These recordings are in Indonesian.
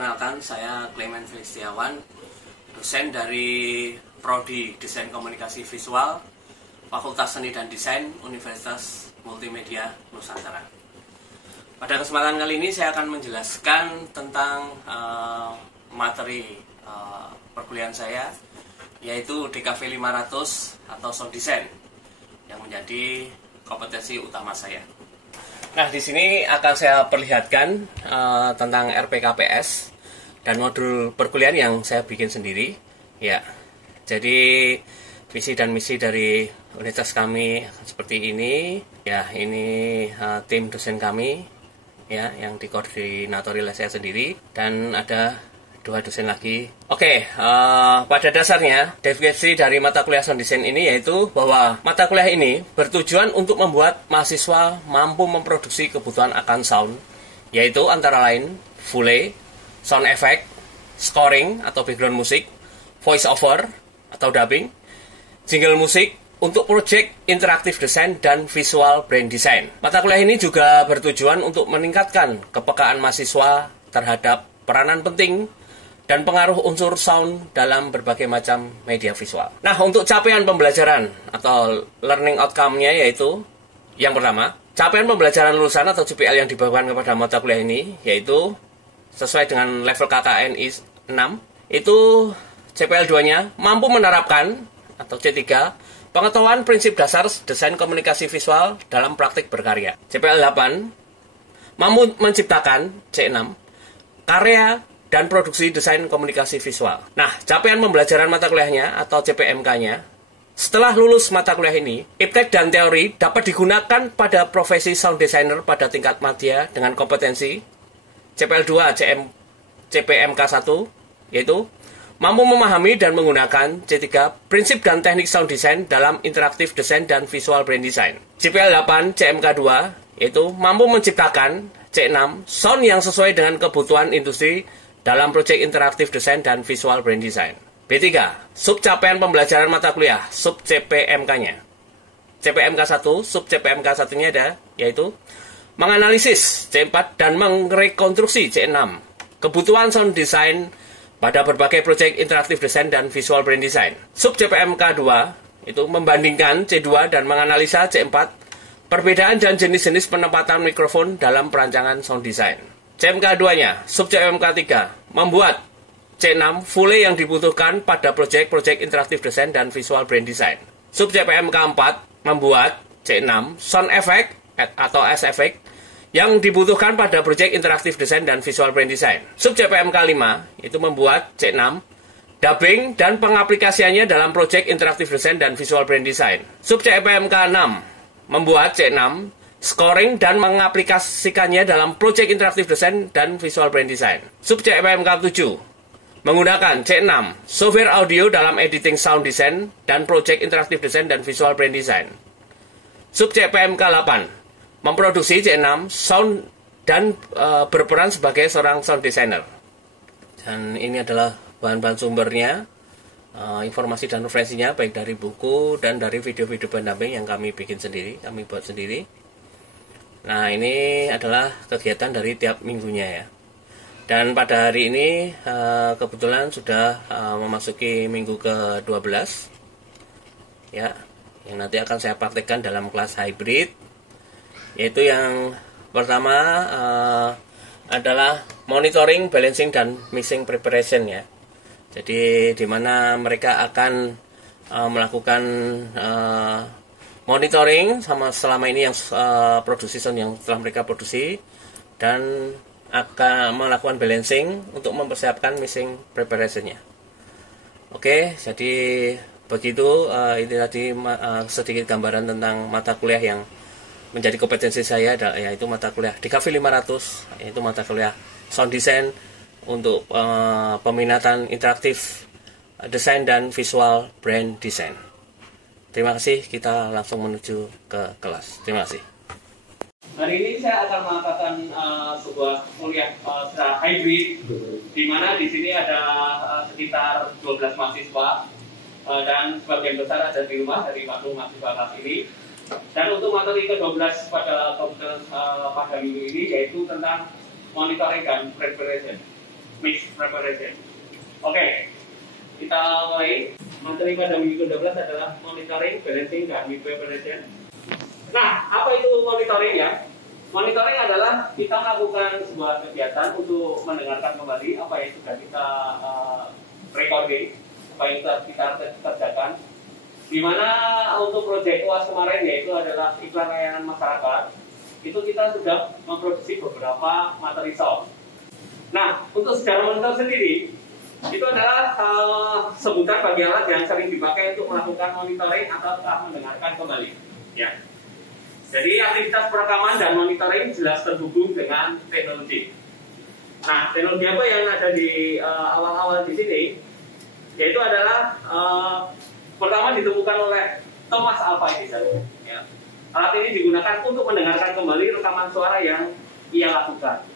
Perkenalkan, saya Clement Felix Setiawan, dosen dari Prodi Desain Komunikasi Visual, Fakultas Seni dan Desain, Universitas Multimedia Nusantara. Pada kesempatan kali ini saya akan menjelaskan tentang materi perkuliahan saya, yaitu DKV 500 atau Sound Design, yang menjadi kompetensi utama saya. Nah, di sini akan saya perlihatkan tentang RPKPS dan modul perkuliahan yang saya bikin sendiri. Ya, jadi visi dan misi dari universitas kami seperti ini. Ya, ini tim dosen kami, ya, yang dikoordinatori oleh saya sendiri, dan ada 2 dosen lagi. Oke, pada dasarnya definisi dari mata kuliah sound design ini yaitu bahwa mata kuliah ini bertujuan untuk membuat mahasiswa mampu memproduksi kebutuhan akan sound, yaitu antara lain fule, sound effect, scoring atau background musik, voice over atau dubbing, jingle musik untuk proyek interaktif desain dan visual brand design. Mata kuliah ini juga bertujuan untuk meningkatkan kepekaan mahasiswa terhadap peranan penting dan pengaruh unsur sound dalam berbagai macam media visual. Nah, untuk capaian pembelajaran atau learning outcome-nya yaitu yang pertama, capaian pembelajaran lulusan atau CPL yang dibawakan kepada mata kuliah ini yaitu sesuai dengan level KKNI 6, itu CPL 2-nya mampu menerapkan atau C3 pengetahuan prinsip dasar desain komunikasi visual dalam praktik berkarya. CPL 8 mampu menciptakan C6 karya dan produksi desain komunikasi visual. Nah, capaian pembelajaran mata kuliahnya atau CPMK-nya, setelah lulus mata kuliah ini, iptek dan teori dapat digunakan pada profesi sound designer pada tingkat madya dengan kompetensi CPL 2 CPMK 1, yaitu mampu memahami dan menggunakan C3 prinsip dan teknik sound design dalam interaktif desain dan visual brand design. CPL 8 CMK 2, yaitu mampu menciptakan C6 sound yang sesuai dengan kebutuhan industri dalam proyek interaktif desain dan visual brand design. B3, sub capaian pembelajaran mata kuliah, sub CPMK-nya. CPMK 1, sub CPMK 1-nya ada, yaitu menganalisis C4 dan merekonstruksi C6 kebutuhan sound design pada berbagai proyek interaktif desain dan visual brand design. Sub CPMK 2, itu membandingkan C2 dan menganalisa C4 perbedaan dan jenis-jenis penempatan mikrofon dalam perancangan sound design. CMK 2-nya, sub CMK 3, membuat C6 fule yang dibutuhkan pada proyek-proyek interaktif desain dan visual brand design. Sub CPMK 4, membuat C6 sound effect atau S-effect yang dibutuhkan pada proyek interaktif desain dan visual brand design. Sub CPMK 5, itu membuat C6 dubbing dan pengaplikasiannya dalam proyek interaktif desain dan visual brand design. Sub CPMK 6, membuat C6 scoring dan mengaplikasikannya dalam proyek interaktif desain dan visual brand design. Sub CPMK 7, menggunakan C6 software audio dalam editing sound design dan proyek interaktif desain dan visual brand design. Sub CPMK 8, memproduksi C6 sound dan berperan sebagai seorang sound designer. Dan ini adalah bahan-bahan sumbernya, informasi dan referensinya baik dari buku dan dari video-video pendamping yang kami bikin sendiri, kami buat sendiri. Nah, ini adalah kegiatan dari tiap minggunya ya. Dan pada hari ini kebetulan sudah memasuki minggu ke-12 ya, yang nanti akan saya praktekkan dalam kelas hybrid, yaitu yang pertama adalah monitoring, balancing, dan mixing preparation ya. Jadi di mana mereka akan melakukan monitoring sama selama ini yang produksi sound yang telah mereka produksi, dan akan melakukan balancing untuk mempersiapkan mixing preparationnya. Oke, jadi begitu, ini tadi sedikit gambaran tentang mata kuliah yang menjadi kompetensi saya, yaitu mata kuliah DKV 500, yaitu mata kuliah sound design untuk peminatan interaktif desain dan visual brand design. Terima kasih, kita langsung menuju ke kelas. Terima kasih. Hari ini saya akan mengatakan sebuah kuliah secara hybrid, di mana di sini ada sekitar 12 mahasiswa dan sebagian besar ada di rumah dari 40 mahasiswa kelas ini. Dan untuk materi ke-12 pada minggu ini yaitu tentang monitoring dan preparation. mix preparation. Oke, kita mulai. Materi pada minggu 12 adalah monitoring, balancing, dan mix preparation. Nah, apa itu monitoring ya? Monitoring adalah kita melakukan sebuah kegiatan untuk mendengarkan kembali apa yang sudah kita recording, apa yang kita kerjakan. Dimana untuk proyek UAS kemarin yaitu adalah iklan layanan masyarakat, itu kita sudah memproduksi beberapa materi sound. Nah, untuk secara monitor sendiri, itu adalah sebutan bagi alat yang sering dipakai untuk melakukan monitoring atau mendengarkan kembali. Ya. Jadi aktivitas perekaman dan monitoring jelas terhubung dengan teknologi. Nah, teknologi apa yang ada di awal-awal di sini? Yaitu adalah pertama ditemukan oleh Thomas Alva Edison. Ya. Alat ini digunakan untuk mendengarkan kembali rekaman suara yang ia lakukan,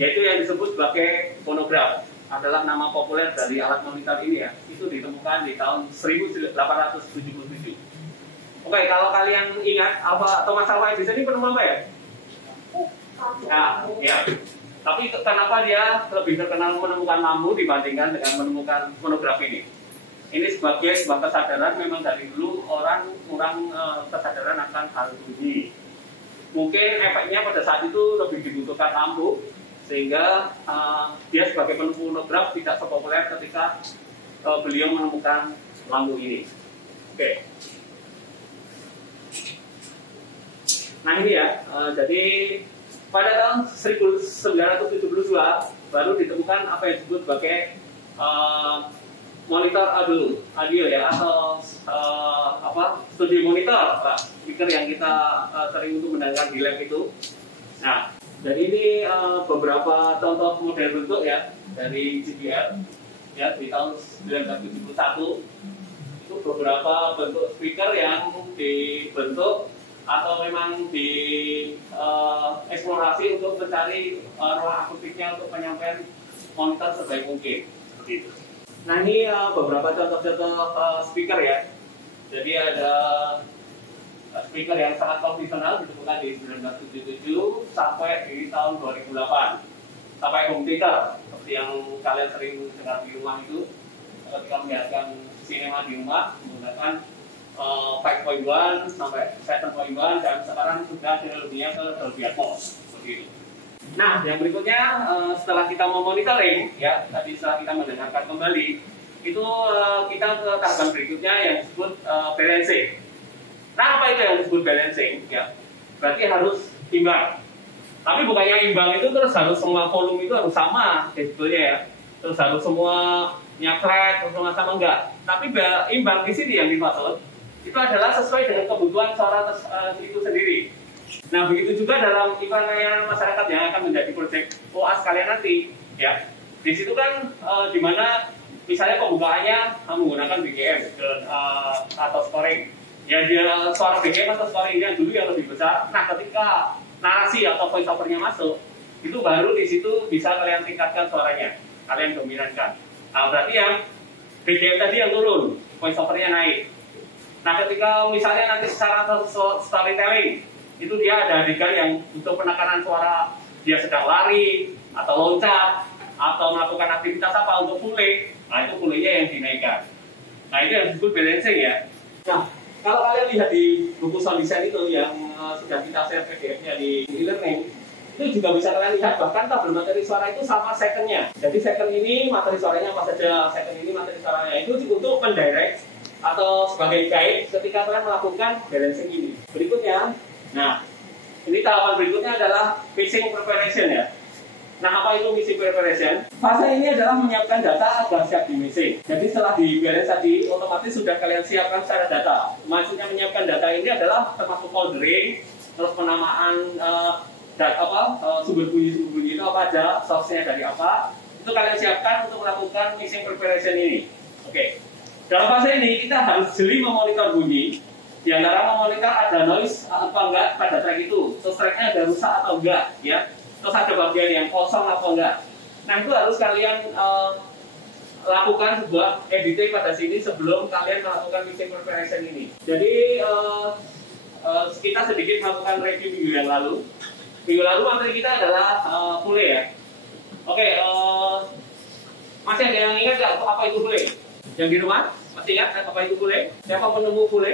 yaitu yang disebut sebagai fonograf. Adalah nama populer dari alat monitor ini ya. Itu ditemukan di tahun 1877. Oke, kalau kalian ingat Thomas Alva Edison ini penemu apa ya? Nah, ya. Tapi kenapa dia lebih terkenal menemukan lampu dibandingkan dengan menemukan fonograf ini? Ini sebagai sebuah kesadaran, memang dari dulu orang kurang kesadaran akan hal bunyi. Mungkin efeknya pada saat itu lebih dibutuhkan lampu, sehingga dia sebagai penemu fonograf tidak sepopuler ketika beliau menemukan lampu ini. Oke. Nah ini ya, jadi pada tahun 1972 baru ditemukan apa yang disebut sebagai monitor audio ya, atau studio monitor, speaker yang kita sering untuk mendengar di lab itu. Nah, jadi ini beberapa contoh model bentuk ya dari JBL ya di tahun 1971. Itu beberapa bentuk speaker yang dibentuk atau memang di eksplorasi untuk mencari ruang akustiknya untuk penyampaian monitor sebaik mungkin, seperti itu. Nah ini beberapa contoh-contoh speaker ya. Jadi ada speaker yang sangat konvensional ditemukan di 1977 sampai di tahun 2008 sampai home theater seperti yang kalian sering dengar di rumah itu ketika menyiarkan sinema di rumah menggunakan 5.1 sampai 7.1 dan sekarang sudah teknologinya ke Dolby Atmos seperti itu. Nah, yang berikutnya setelah kita memonitoring ya, tadi setelah kita mendengarkan kembali itu kita ke tahapan berikutnya yang disebut balancing. Nah, apa itu yang disebut balancing? Ya, berarti harus imbang. Tapi bukannya imbang itu terus harus semua volume itu harus sama sebetulnya ya. Terus harus semuanya flat, terus semua sama enggak. Tapi imbang di sini yang dimaksud itu adalah sesuai dengan kebutuhan suara itu sendiri. Nah, begitu juga dalam iklan layanan masyarakat yang akan menjadi proyek UAS kalian nanti, ya. Di situ kan di mana misalnya pembukaannya menggunakan BGM atau scoring. Ya dia suara BGM atau scoring yang dulu yang lebih besar. Nah, ketika narasi atau voice over-nya masuk, itu baru di situ bisa kalian tingkatkan suaranya, kalian dominankan. Nah, berarti yang BGM tadi yang turun, voice over-nya naik. Nah, ketika misalnya nanti secara storytelling itu dia ada adegan yang untuk penekanan suara dia sedang lari atau loncat atau melakukan aktivitas apa untuk pulih, nah itu pulihnya yang dinaikkan. Nah itu yang disebut balancing ya. Nah kalau kalian lihat di buku sound design itu yang sudah kita share PDF-nya di e-learning, itu juga bisa kalian lihat bahkan tabel materi suara itu sama second-nya. Jadi second ini materi suaranya apa saja, second ini materi suaranya itu untuk mendirect atau sebagai guide ketika kalian melakukan balancing ini. Berikutnya. Nah, ini tahapan berikutnya adalah mixing preparation ya. Nah, apa itu mixing preparation? Fase ini adalah menyiapkan data agar siap di mixing. Jadi setelah di balance tadi, otomatis sudah kalian siapkan secara data. Maksudnya menyiapkan data ini adalah termasuk ordering, terus penamaan sumber bunyi itu apa aja, source-nya dari apa. Itu kalian siapkan untuk melakukan mixing preparation ini. Oke. Dalam fase ini kita harus jeli memonitor bunyi. Di antara memonitor ada noise atau enggak pada track itu, terus tracknya ada rusak atau enggak, ya, terus ada bagian yang kosong atau enggak. Nah itu harus kalian lakukan sebuah editing pada sini sebelum kalian melakukan mixing preparation ini. Jadi kita sedikit melakukan review minggu yang lalu. Minggu lalu materi kita adalah pulih ya. Oke, Masih ada yang ingat nggak apa itu bule? Yang di rumah masih ingat apa itu bule? Siapa penemu bule?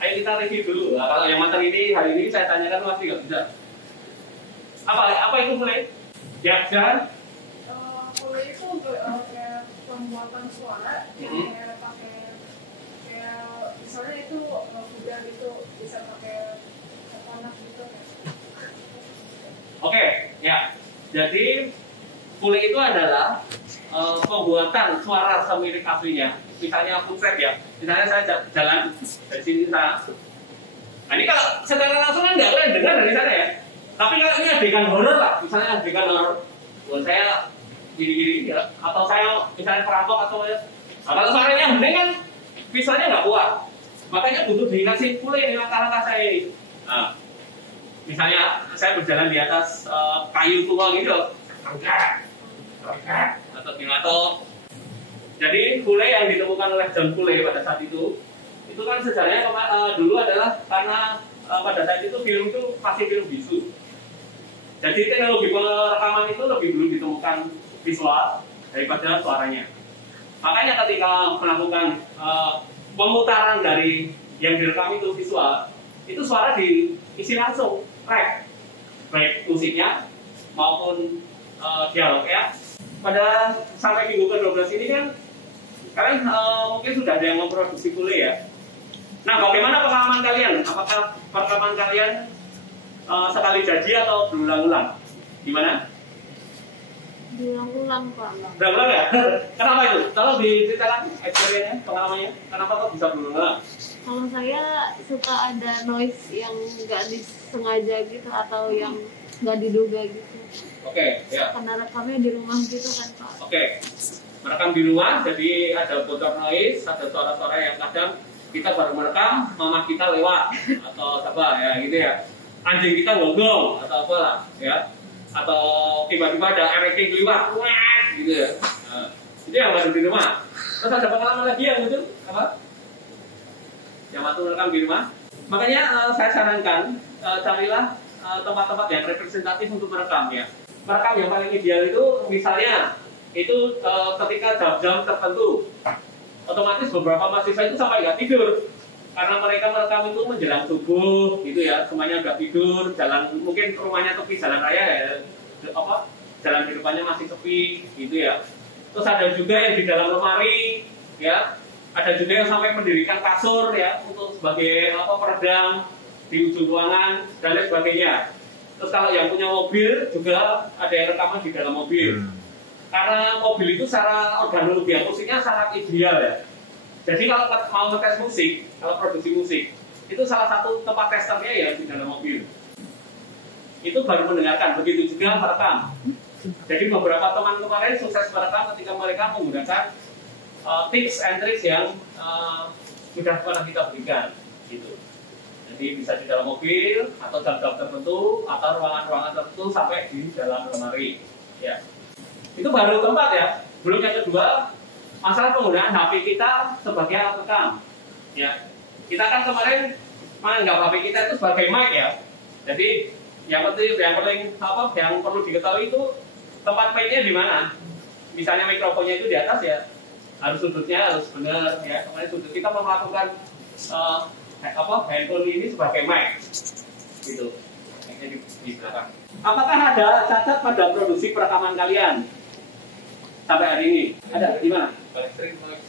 Ayo kita review dulu. Nah, kalau yang materi ini hari ini saya tanyakan masih nggak bisa. Apa itu bule? Ya, silakan. Bule itu kayak pembuatan suara yang kayak pakai misalnya itu kuda gitu bisa pakai anak gitu. Oke, ya. Jadi bule itu adalah pembuatan suara semirik aslinya. Misalnya footstep ya. Misalnya saya jalan dari sini ke sana. Nah ini kalau secara langsung kan nggak boleh dengar dari sana ya. Tapi kalau ini adegan horor lah, misalnya adegan horor, buat saya gini-gini ya, atau saya misalnya perampok atau ya. Nah, kalau suaranya bening kan visualnya nggak kuat. Makanya butuh dikasih bule di langkah-langkah saya ini. Nah, misalnya saya berjalan di atas kayu tua gitu, atau gimana. Jadi bule yang ditemukan oleh John Bule pada saat itu kan sejarahnya dulu adalah karena pada saat itu film itu masih film bisu. Jadi teknologi perekaman itu lebih dulu ditemukan visual daripada suaranya. Makanya ketika melakukan pemutaran dari yang direkam itu visual, itu suara diisi langsung, baik musiknya maupun dialognya. Pada sampai minggu ke-12 ini kan kalian mungkin sudah ada yang memproduksi bule ya. Nah, bagaimana pengalaman kalian? Apakah perekaman kalian sekali jadi atau berulang-ulang? Gimana? Berulang-ulang Pak. Berulang ya? Kenapa itu? Kalau diceritakan experience-nya, pengalamannya, kenapa kok bisa berulang-ulang? Kalau saya suka ada noise yang nggak disengaja gitu atau yang nggak diduga gitu. Oke, ya. Karena rekamnya di rumah gitu kan Pak. Oke, merekam di rumah, jadi ada bocor noise, ada suara-suara yang kadang kita baru merekam, mama kita lewat atau apa ya gitu ya, anjing kita gonggong atau apalah ya, atau tiba-tiba ada ereking lewat, gitu ya. Nah, itu yang baru di rumah. Terus ada pengalaman lagi yang betul apa? Yang waktu merekam di rumah. Makanya saya sarankan carilah tempat-tempat yang representatif untuk merekam ya. Merekam yang paling ideal itu misalnya itu ketika jam-jam tertentu, otomatis beberapa mahasiswa itu sampai nggak tidur karena mereka merekam itu menjelang subuh gitu ya, semuanya udah tidur, jalan mungkin rumahnya tepi jalan raya ya, jalan di depannya masih sepi gitu ya. Terus ada juga yang di dalam lemari ya, ada juga yang sampai mendirikan kasur ya untuk sebagai peredam di ujung ruangan dan lain sebagainya. Terus kalau yang punya mobil juga ada yang rekaman di dalam mobil. Karena mobil itu secara organologi musiknya sangat ideal ya. Jadi kalau mau ngetes musik, kalau produksi musik, itu salah satu tempat testernya ya di dalam mobil. Itu baru mendengarkan, begitu juga merekam. Jadi beberapa teman kemarin sukses merekam ketika mereka menggunakan tips and tricks yang sudah pernah kita berikan, gitu. Jadi bisa di dalam mobil atau jam-jam tertentu atau ruangan-ruangan tertentu sampai di dalam lemari. Ya. Itu baru keempat ya. Belum yang kedua, masalah penggunaan HP kita sebagai alat rekam. Ya. Kita kan kemarin menganggap HP kita itu sebagai mic ya. Jadi yang perlu diketahui itu tempat mic-nya di mana. Misalnya mikrofonnya itu di atas ya, harus sudutnya harus benar ya. Kemudian sudut kita mau melakukan handphone ini sebagai mic, gitu. Di belakang. Apakah ada cacat pada produksi perekaman kalian sampai hari ini? Ada? Di mana? Paling sering noise.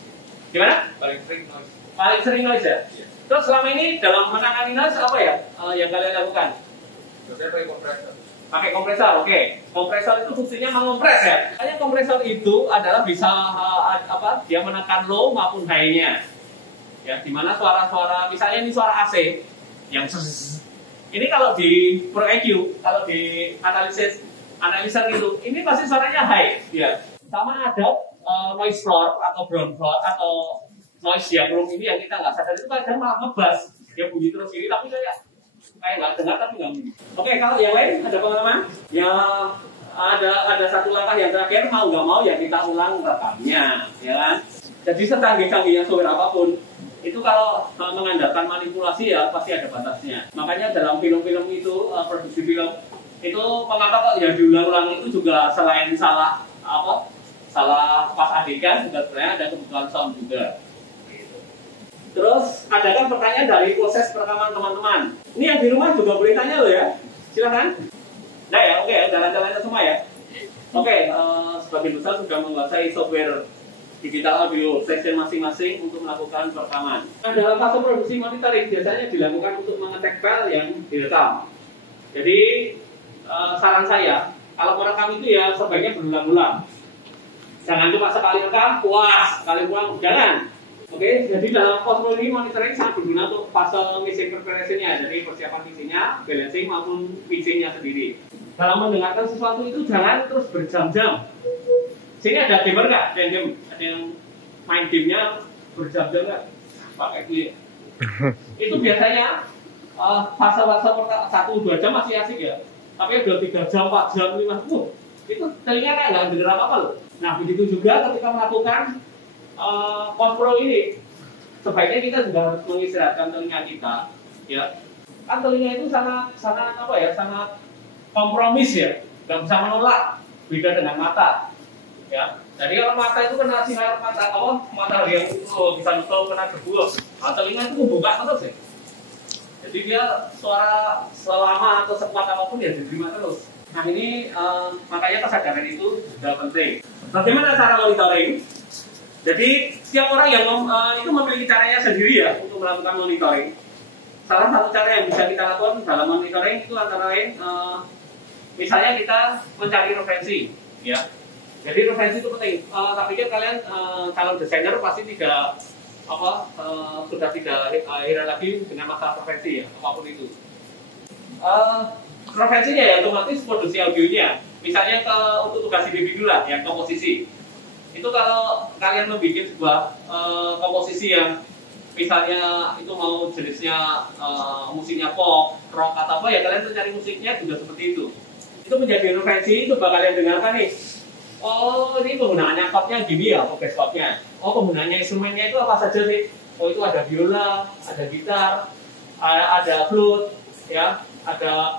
Gimana? Paling sering noise. Paling sering noise ya? Iya. Terus selama ini dalam menangani noise apa ya yang kalian lakukan? Biasanya pakai kompresor. Pakai kompresor, oke. Kompresor itu fungsinya mengompres ya. Hanya kompresor itu adalah bisa dia menekan low maupun high-nya. Ya, dimana suara-suara, misalnya ini suara AC yang ini kalau di Pro EQ, kalau di analyzer itu, ini pasti suaranya high, ya. Sama ada noise floor atau brown floor atau noise diaphragm ini yang kita nggak sadar itu kadang malah ngebas, dia bunyi terus ini, tapi kayak nggak dengar tapi nggak bunyi. Oke, kalau yang lain ada pengalaman? Ya ada satu langkah yang terakhir, mau nggak mau ya kita ulang rekamnya, ya kan? Jadi secanggih-canggihnya software apapun, itu kalau mengandalkan manipulasi ya pasti ada batasnya. Makanya dalam film-film itu, produksi film itu mengapa kok ya diulang-ulang itu juga selain salah salah pas adegan juga sebenarnya ada kebutuhan sound juga. Gitu. Terus ada kan pertanyaan dari proses perekaman teman-teman. Ini yang di rumah juga boleh tanya loh ya. Silakan. Nah ya, oke, jalan-jalannya semua ya. Oke, sebagian besar sudah menguasai software digital audio session masing-masing untuk melakukan perekaman. Nah, dalam fase produksi monitoring biasanya dilakukan untuk mengetek file yang direkam. Jadi saran saya, kalau merekam itu ya sebaiknya berulang-ulang. Jangan cuma sekali rekam, puas, sekali ulang, jangan. Oke, jadi dalam post monitoring sangat berguna untuk fase mixing preparation-nya, jadi persiapan mixingnya, balancing maupun mixingnya sendiri. Dalam mendengarkan sesuatu itu jangan terus berjam-jam. Sini ada gamer nggak? Ada yang main gamenya berjam-jam nggak? Pakai itu. Itu biasanya fase-fase 1-2 jam masih asik ya. Tapi udah 3 jam, 4 jam, 5 jam, itu telinganya nggak denger apa-apa loh. Nah begitu juga ketika melakukan post-pro ini, sebaiknya kita juga harus mengistirahatkan telinga kita, ya. Kan telinga itu sangat kompromis ya, nggak bisa menolak. Beda dengan mata. Ya, jadi kalau mata itu kena sinar matahari yang bisa nutup kena debu, telinga itu membuka terus ya. Jadi dia suara selama atau sekuat apapun ya diterima terus. Nah ini makanya kesadaran itu sudah penting. Bagaimana cara monitoring? Jadi setiap orang yang itu memiliki caranya sendiri ya untuk melakukan monitoring. Salah satu cara yang bisa kita lakukan dalam monitoring itu antara lain misalnya kita mencari referensi, ya. Jadi referensi itu penting. Tapi pikir kalian calon desainer pasti tidak sudah tidak heran lagi dengan masalah referensi ya, apapun itu. Referensinya ya otomatis produksi audionya. Misalnya untuk tugas individu lah, yang komposisi. Itu kalau kalian membuat sebuah komposisi yang misalnya itu mau jenisnya musiknya pop, rock atau apa ya, kalian mencari musiknya juga seperti itu. Itu menjadi referensi, itu bakal kalian dengarkan nih. Oh, ini penggunaannya chordnya gini ya, bass chordnya. Oh, penggunaannya instrumennya itu apa saja sih? Oh, itu ada biola, ada gitar, ada flute, ya, ada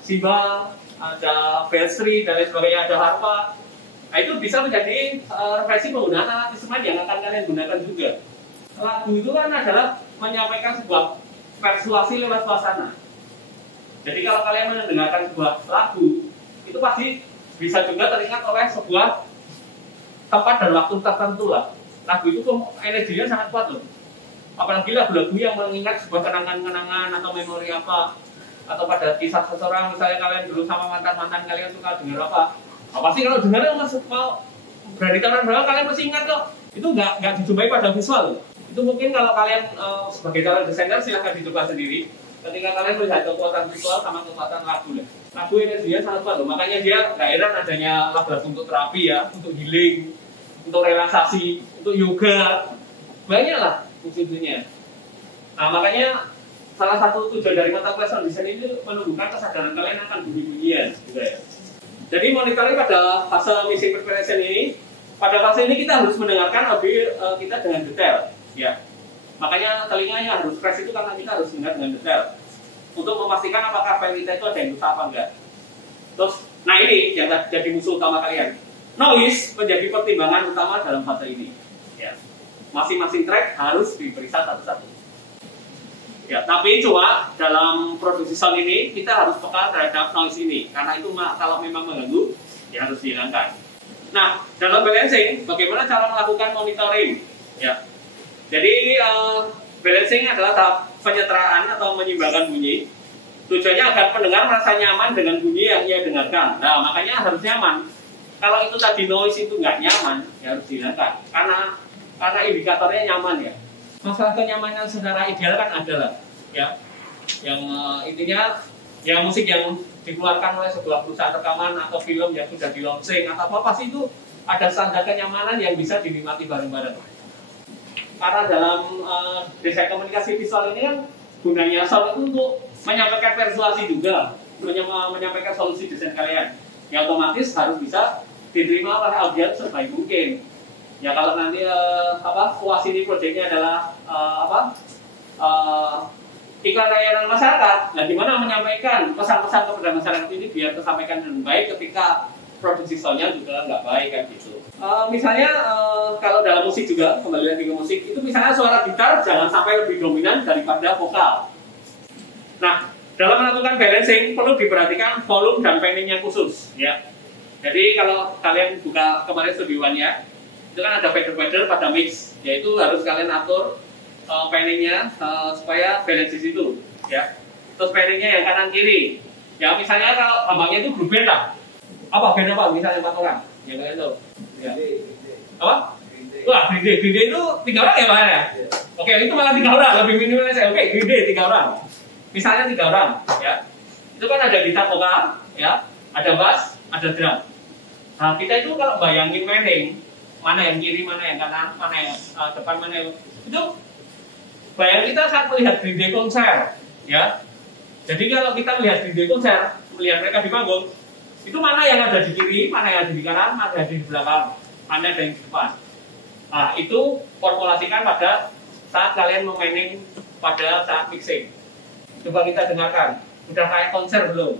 cymbal, ada bassry dan lain sebagainya, ada harpa. Nah, itu bisa menjadi referensi penggunaan alat instrumen yang akan kalian gunakan juga. Lagu itu kan adalah menyampaikan sebuah persuasi lewat suasana. Jadi kalau kalian mendengarkan sebuah lagu, itu pasti bisa juga teringat oleh sebuah tempat dan waktu tertentu lah. Lagu itu energinya sangat kuat loh. Apalagi lagu-lagu yang mengingat sebuah kenangan-kenangan atau memori apa, atau pada kisah seseorang, misalnya kalian dulu sama mantan-mantan kalian suka dengar apa. Nah, pasti kalau dengar mau berani taruhan berapa kalian pasti ingat kok. Itu nggak dijumpai pada visual loh. Itu mungkin kalau kalian sebagai calon desainer silahkan dicoba sendiri. Ketika kalian melihat kekuatan visual sama kekuatan lagu lah. Lagu energinya sangat kuat loh. Makanya dia nggak heran adanya lagu-lagu untuk terapi ya, untuk healing, untuk relaksasi, untuk yoga. Banyak lah fungsinya. Nah makanya salah satu tujuan dari mata kuliah sound design ini menumbuhkan kesadaran kalian akan bunyi-bunyian juga ya. Jadi monitoring pada fase mixing preparation ini, pada fase ini kita harus mendengarkan audio kita dengan detail, ya. Makanya telinganya harus fresh itu karena kita harus dengar dengan detail untuk memastikan apakah file kita itu ada yang rusak apa enggak. Terus, nah ini yang jadi musuh utama kalian. Noise menjadi pertimbangan utama dalam fase ini. Ya. Masing-masing track harus diperiksa satu-satu. Ya, tapi cuma dalam produksi sound ini kita harus peka terhadap noise ini karena itu kalau memang mengganggu ya harus dihilangkan. Nah, dalam balancing bagaimana cara melakukan monitoring? Ya. Jadi balancing adalah tahap penyetaraan atau menyeimbangkan bunyi. Tujuannya agar pendengar merasa nyaman dengan bunyi yang ia dengarkan. Nah, makanya harus nyaman. Kalau itu tadi noise itu nggak nyaman, ya harus dihilangkan. Karena indikatornya nyaman ya. Masalah kenyamanan secara ideal kan adalah ya, yang intinya ya musik yang dikeluarkan oleh sebuah perusahaan rekaman atau film yang sudah di launching atau apa pasti itu ada standar kenyamanan yang bisa dinikmati bareng-bareng. Karena dalam desain komunikasi visual ini kan gunanya sound itu untuk menyampaikan persuasi juga, menyampaikan solusi desain kalian. Yang otomatis harus bisa diterima oleh audiens sebaik mungkin. Ya kalau nanti UAS ini proyeknya adalah iklan layanan masyarakat. Nah, gimana menyampaikan pesan-pesan kepada masyarakat ini biar tersampaikan dengan baik ketika produksi soundnya juga nggak baik kan gitu. Misalnya kalau dalam musik juga, kembali lagi ke musik, itu misalnya suara gitar jangan sampai lebih dominan daripada vokal. Nah, dalam melakukan balancing perlu diperhatikan volume dan panning yang khusus ya. Jadi kalau kalian buka kemarin Studio One ya, itu kan ada fader pada mix, yaitu harus kalian atur panningnya supaya balance di situ ya. Terus panningnya yang kanan kiri. Ya misalnya kalau gambarnya itu grup band lah. Apa band apa? Misalnya 4 orang. Ya kalian tahu. Ya. Apa? Wah, Green Day itu 3 orang ya Pak ya? Oke, itu malah 3 orang, lebih minimal saya. Oke, Green Day 3 orang. Misalnya 3 orang ya. Itu kan ada gitar vokal ya, ada bass, ada drum. Nah, kita itu kalau bayangin panning, mana yang kiri, mana yang kanan, mana yang depan, mana yang itu bayang kita saat melihat Green Day konser ya. Jadi kalau kita melihat Green Day konser, melihat mereka di panggung, itu mana yang ada di kiri, mana yang ada di kanan, mana yang ada di belakang, mana ada yang di depan. Nah, itu formulasikan pada saat kalian memainkan pada saat mixing. Coba kita dengarkan, udah kayak konser belum?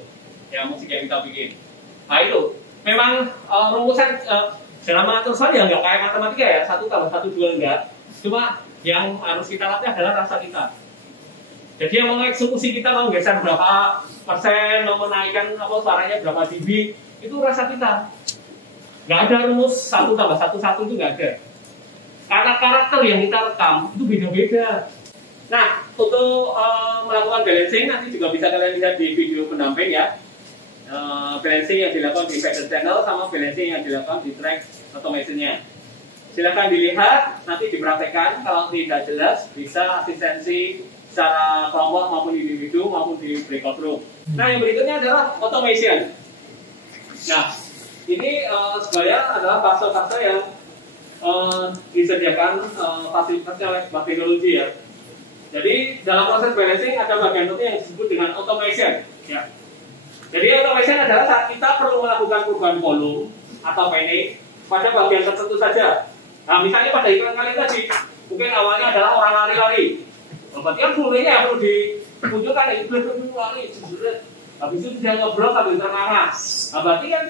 Ya musik yang kita bikin. Nah itu, memang rumusan dalam mengatur sound ya nggak kayak matematika ya, 1 tambah 1 2 enggak. Cuma yang harus kita latih adalah rasa kita. Jadi yang mau eksekusi kita mau geser berapa persen, mau menaikkan suaranya berapa dB, itu rasa kita. Nggak ada rumus 1 tambah 1 1 itu nggak ada. Karena karakter yang kita rekam itu beda-beda. Nah, untuk melakukan balancing nanti juga bisa kalian lihat di video pendamping ya. Balancing yang dilakukan di fader channel sama balancing yang dilakukan di track automation-nya. Silakan dilihat, nanti dipraktekkan. Kalau tidak jelas bisa asistensi secara kelompok maupun individu maupun di breakout room. Nah, yang berikutnya adalah automation. Nah, ini sebenarnya adalah fase-fase yang disediakan fasilitasnya oleh sebuah teknologi ya. Jadi dalam proses balancing ada bagian penting yang disebut dengan automation. Ya. Jadi automation adalah saat kita perlu melakukan perubahan volume atau panning pada bagian tertentu saja. Nah, misalnya pada iklan kali tadi, mungkin awalnya adalah orang lari-lari. Berarti kan volume-nya perlu dimunculkan ya, lari, habis itu dia ngobrol sambil ternganga. Nah, berarti kan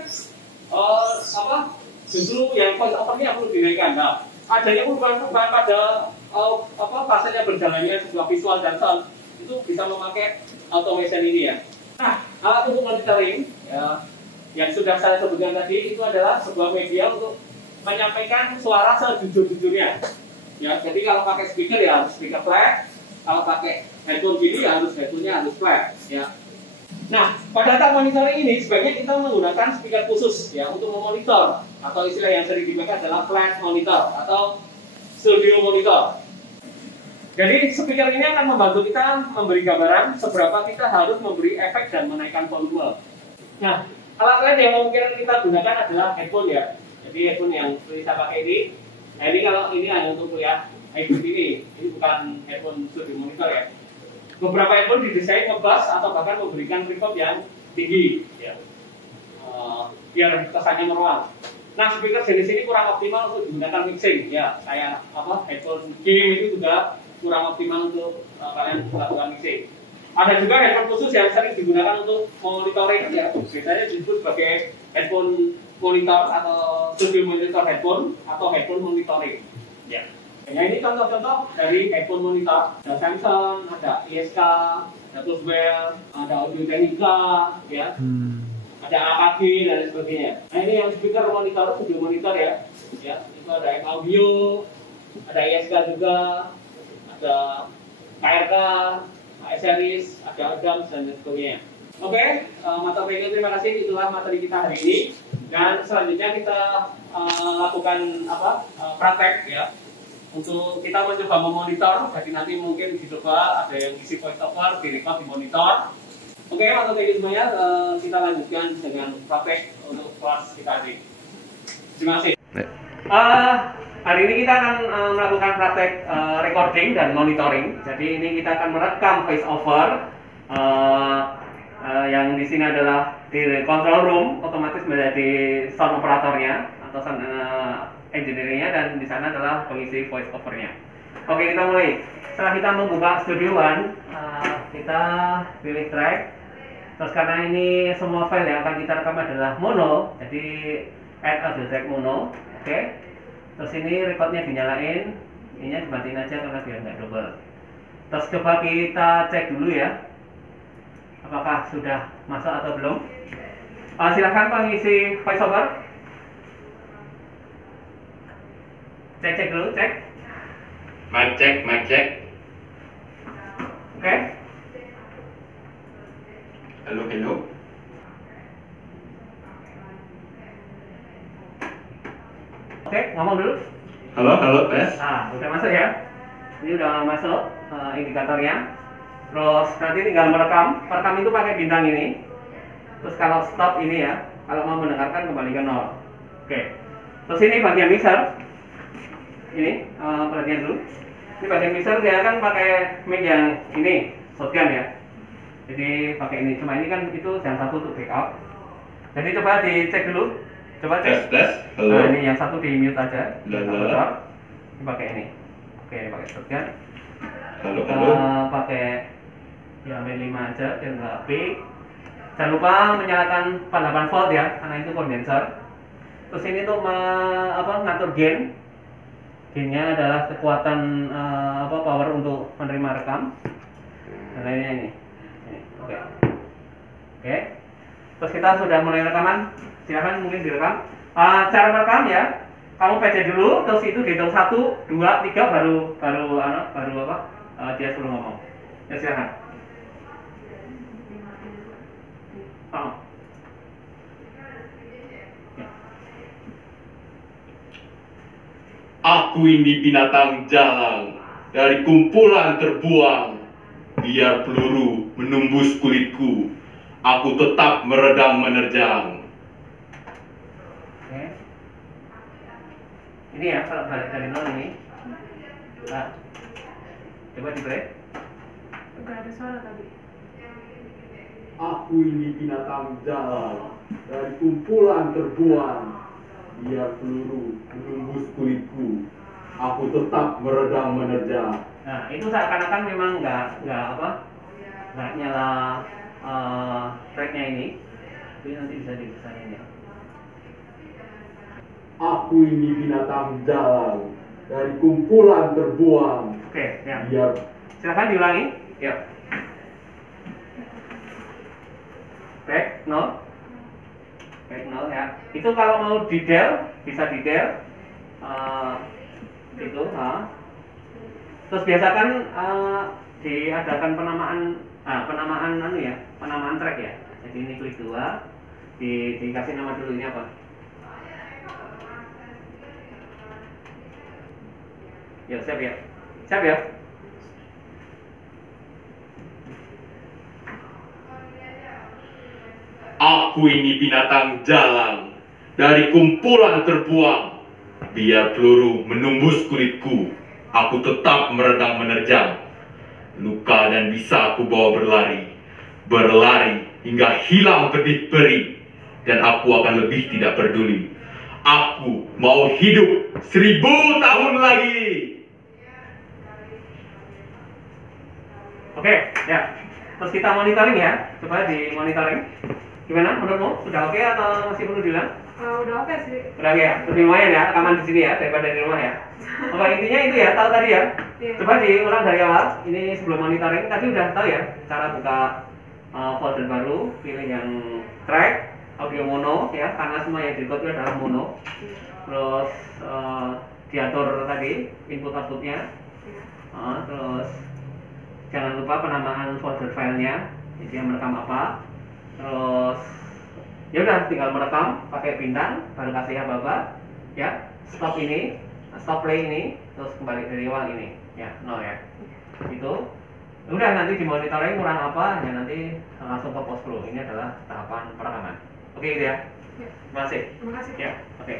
justru yang voice over-nya perlu dinaikkan. Nah, adanya perubahan-perubahan pada fasenya berjalannya sebuah visual dan sound itu bisa memakai automation ini ya. Nah, alat untuk monitoring ya, yang sudah saya sebutkan tadi itu adalah sebuah media untuk menyampaikan suara sejujur-jujurnya. Ya, jadi kalau pakai speaker ya harus speaker flat, kalau pakai headphone gini ya headphone-nya harus flat. Ya. Nah, pada saat monitoring ini sebaiknya kita menggunakan speaker khusus ya untuk memonitor, atau istilah yang sering dipakai adalah flash monitor atau studio monitor. Jadi speaker ini akan membantu kita memberi gambaran seberapa kita harus memberi efek dan menaikkan volume. Nah, alat lain yang mungkin kita gunakan adalah headphone ya. Jadi headphone yang saya pakai ini. Nah, ini kalau ini hanya untuk kuliah headphone ini bukan headphone studio monitor ya. Beberapa headphone didesain ngebass atau bahkan memberikan reverb yang tinggi ya. Biar kesannya meruang. Nah, speaker jenis ini kurang optimal untuk digunakan mixing ya. Kayak headphone game itu juga kurang optimal untuk kalian melakukan mixing. Ada juga headphone khusus yang sering digunakan untuk monitoring ya. Biasanya disebut sebagai headphone monitor atau studio monitor headphone atau headphone monitoring. Ya. Ya, ini contoh-contoh dari headphone monitor. Ada Samsung, ada ISK, ada Toswell, ada Audio Technica, ya. Ada AKG dan sebagainya. Nah, ini yang speaker monitor, studio monitor ya. Ya, itu ada M Audio, ada ISK juga, ada KRK, AS Series, ada Adams dan sebagainya. Oke, mata baiknya terima kasih. Itulah materi kita hari ini. Dan selanjutnya kita lakukan praktek ya. Untuk kita mencoba memonitor, jadi nanti mungkin dicoba ada yang isi voice over, direkod di monitor. Oke, untuk itu semuanya kita lanjutkan dengan praktek untuk kelas kita hari. Terima kasih. Hari ini kita akan melakukan praktek recording dan monitoring. Jadi ini kita akan merekam voice over yang di sini adalah di control room, otomatis menjadi sound operatornya atau sound engineer-nya, dan di sana adalah pengisi voice over-nya. Oke, kita mulai. Setelah kita membuka Studio One, kita pilih track, Terus karena ini semua file yang akan kita rekam adalah mono, jadi add audio track mono. Oke. Terus ini recordnya dinyalain, ininya dimatiin aja karena biar nggak double. Terus coba kita cek dulu ya, apakah sudah masuk atau belum. Silahkan pengisi voiceover. Cek dulu, cek. Mic check. Oke. Halo. Oke, ngomong dulu. Halo, tes. Udah masuk ya. Ini udah masuk indikatornya. Terus nanti tinggal merekam. Merekam itu pakai bintang ini. Terus kalau stop ini ya, kalau mau mendengarkan kembali ke 0. Oke. Terus ini bagian mixer. Ini perhatian dulu. Ini bagian mixer dia kan pakai mic yang ini, shotgun ya. Jadi pakai ini. Cuma ini kan itu yang satu untuk backup. Jadi coba dicek dulu. Coba cek. Tes. Halo. Nah, ini yang satu di mute aja. Halo. Ini pakai ini. Oke, ini pakai shotgun. Halo. Pakai ya W5 aja biar nggak peak. Jangan lupa menyalakan 48 volt ya, karena itu kondenser. Terus ini untuk ngatur gain. Gainnya adalah kekuatan power untuk menerima rekam. Dan lainnya ini. Oke. Terus kita sudah mulai rekaman. Silahkan mungkin direkam. Cara merekam ya, kamu PC dulu, terus itu dihitung 1, 2, 3 baru dia suruh ngomong. Ya silahkan. Aku ini binatang jalang, dari kumpulan terbuang. Biar peluru menembus kulitku, aku tetap meredam menerjang. Oke. Ini ya, kalau balik dari 0 ini. Nah, coba di play. Enggak ada suara tadi. Aku ini binatang jalang, dari kumpulan terbuang. Biar peluru menembus kulitku, aku tetap meredam menerjang. Nah, itu seakan-akan memang nggak nyala tracknya ini. Tapi nanti bisa dibesarin ya. Aku ini binatang jalang, dari kumpulan terbuang. Oke, ya. Biar Silahkan diulangi. Ya. Back 0. Back 0 ya. Itu kalau mau detail bisa detail. Itu. Terus biasakan diadakan penamaan track ya. Jadi ini klik 2, dikasih nama dulu, ini apa? Ya, siap ya. Siap ya. aku ini binatang jalang, dari kumpulan terbuang. Biar peluru menembus kulitku, aku tetap meredam menerjang. Luka dan bisa aku bawa berlari hingga hilang pedih perih, dan aku akan lebih tidak peduli. Aku mau hidup 1000 tahun lagi. Oke, ya. Terus kita monitoring ya. Coba di monitoring. Gimana menurutmu? Sudah oke atau masih perlu diulang? Udah oke sih. Udah oke ya. Lebih lumayan ya rekaman di sini ya daripada di rumah ya. Oke, intinya itu ya, tahu tadi ya. Iya. Coba diulang dari awal. Ini sebelum monitoring tadi udah tahu ya cara buka folder baru, pilih yang track audio mono ya, karena semua yang di-record itu adalah mono. Terus diatur tadi input outputnya. Terus jangan lupa penamaan folder filenya, jadi yang merekam apa. Terus ya udah tinggal merekam pakai bintang, baru kasih apa ya. Stop ini, stop play ini, terus kembali dari awal ini ya, 0 ya. Itu udah, nanti di monitoring kurang apa ya, nanti langsung ke post pro. Ini adalah tahapan perekaman. Oke gitu ya. Ya. Terima kasih. Terima kasih. Ya, oke.